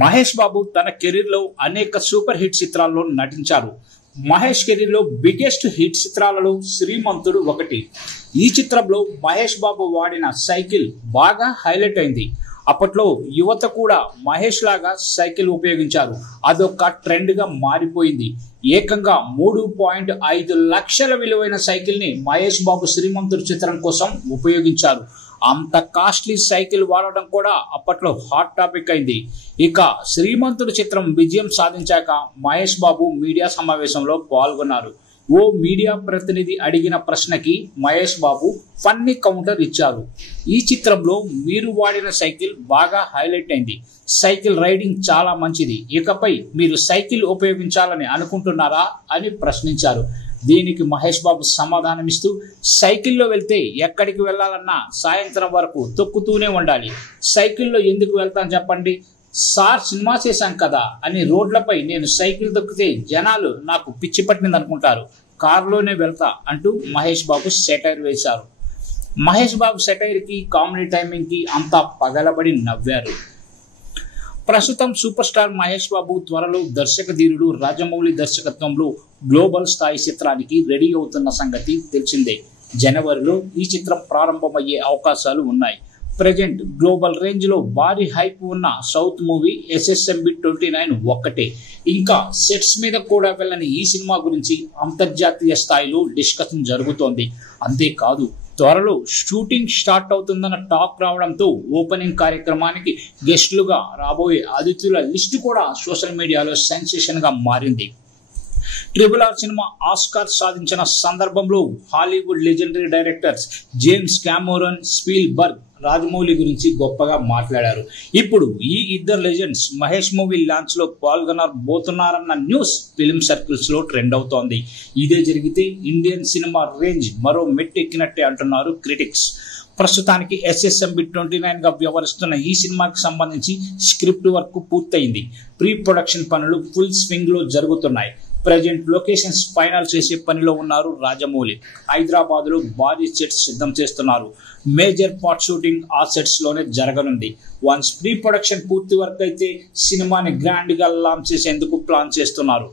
మహేష్ బాబు తన కెరీర్ లో అనేక సూపర్ హిట్ చిత్రాల్లో నటించారు. మహేష్ కెరీర్ లో బిగ్గెస్ట్ హిట్ చిత్రాలలో శ్రీమంతుడు ఒకటి. ఈ చిత్రంలో మహేష్ బాబు వాడిన సైకిల్ బాగా హైలైట్ అయింది. అప్పట్లో యువత కూడా మహేష్ లాగా సైకిల్ ఉపయోగించారు. అదొక ట్రెండ్ గా మారిపోయింది. ఏకంగా 3.5 లక్షల విలువైన సైకిల్ ని మహేష్ బాబు శ్రీమంతుడు చిత్రం కోసం ఉపయోగించారు. అంత కాస్ట్లీ సైకిల్ వాడడం కూడా అప్పట్లో హాట్ టాపిక్ అయింది. ఇక శ్రీమంతుడు చిత్రం విజయం సాధించాక మహేష్ బాబు మీడియా సమావేశంలో పాల్గొన్నారు. ఓ మీడియా ప్రతినిధి అడిగిన ప్రశ్నకి మహేష్ బాబు ఫన్నీ కౌంటర్ ఇచ్చారు. ఈ చిత్రంలో మీరు వాడిన సైకిల్ బాగా హైలైట్ అయింది. సైకిల్ రైడింగ్ చాలా మంచిది. ఇకపై మీరు సైకిల్ ఉపయోగించాలని అనుకుంటున్నారా అని ప్రశ్నించారు. దీనికి మహేష్ బాబు సమాధానమిస్తూ, సైకిల్లో వెళ్తే ఎక్కడికి వెళ్ళాలన్నా సాయంత్రం వరకు తొక్కుతూనే ఉండాలి. సైకిల్లో ఎందుకు వెళ్తాను చెప్పండి. సార్ సినిమా చేశాం కదా అని రోడ్లపై నేను సైకిల్ తొక్కితే జనాలు నాకు పిచ్చి పట్టింది అనుకుంటారు. కారులోనే వెళ్తా అంటూ మహేష్ బాబు సెటైర్ వేశారు. మహేష్ బాబు సెటైర్ కి కామెడీ టైమింగ్ కి అంతా పగలబడి నవ్వారు. ప్రస్తుతం సూపర్ స్టార్ మహేష్ బాబు త్వరలో దర్శక ధీరుడు రాజమౌళి దర్శకత్వంలో గ్లోబల్ స్థాయి చిత్రానికి రెడీ అవుతున్న సంగతి తెలిసిందే. జనవరిలో ఈ చిత్రం ప్రారంభమయ్యే అవకాశాలు ఉన్నాయి. ప్రెజెంట్ గ్లోబల్ రేంజ్ లో భారీ హైప్ ఉన్న సౌత్ మూవీ SSMB 29 ఒక్కటే. ఇంకా సెట్స్ మీద కూడా వెళ్ళని ఈ సినిమా గురించి అంతర్జాతీయ స్థాయిలో డిస్కషన్ జరుగుతోంది. అంతేకాదు త్వరలో షూటింగ్ స్టార్ట్ అవుతుందన్న టాక్ రావడంతో ఓపెనింగ్ కార్యక్రమానికి గెస్టులుగా రాబోయే అతిథుల లిస్టు కూడా సోషల్ మీడియాలో సెన్సేషన్ గా మారింది. RRR సినిమా ఆస్కార్ సాధించిన సందర్భంలో Hollywood legendary directors James Cameron, Spielberg Rajamouli గురించి గొప్పగా మాట్లాడారు. ఇప్పుడు ఈ ఇద్దరు లెజెండ్స్ మహేష్ మూవీ లాంచ్ లో పాల్గొనబోతున్నారన్న న్యూస్ ఫిల్మ్ సర్కిల్స్ లో ట్రెండ్ అవుతోంది. ఇదే జరిగితే ఇండియన్ సినిమా రేంజ్ మరో మెట్టెక్కినట్టే అంటున్నారు క్రిటిక్స్. ప్రస్తుతానికి SSMB 29 గా వ్యవహరిస్తున్న ఈ సినిమాకి సంబంధించి స్క్రిప్ట్ వర్క్ పూర్తయింది. ప్రీ ప్రొడక్షన్ పనులు ఫుల్ స్వింగ్ లో జరుగుతున్నాయి. ప్రజెంట్ లొకేషన్స్ ఫైనల్ చేసే పనిలో ఉన్నారు రాజమౌళి. హైదరాబాద్ లో భారీ సెట్స్ సిద్ధం చేస్తున్నారు. మేజర్ పార్ట్ షూటింగ్ ఆ సెట్స్ లోనే జరగనుంది. వన్స్ ప్రీ ప్రొడక్షన్ పూర్తి వర్క్ అయితే సినిమాని గ్రాండ్ గా లాంచ్ చేసేందుకు ప్లాన్ చేస్తున్నారు.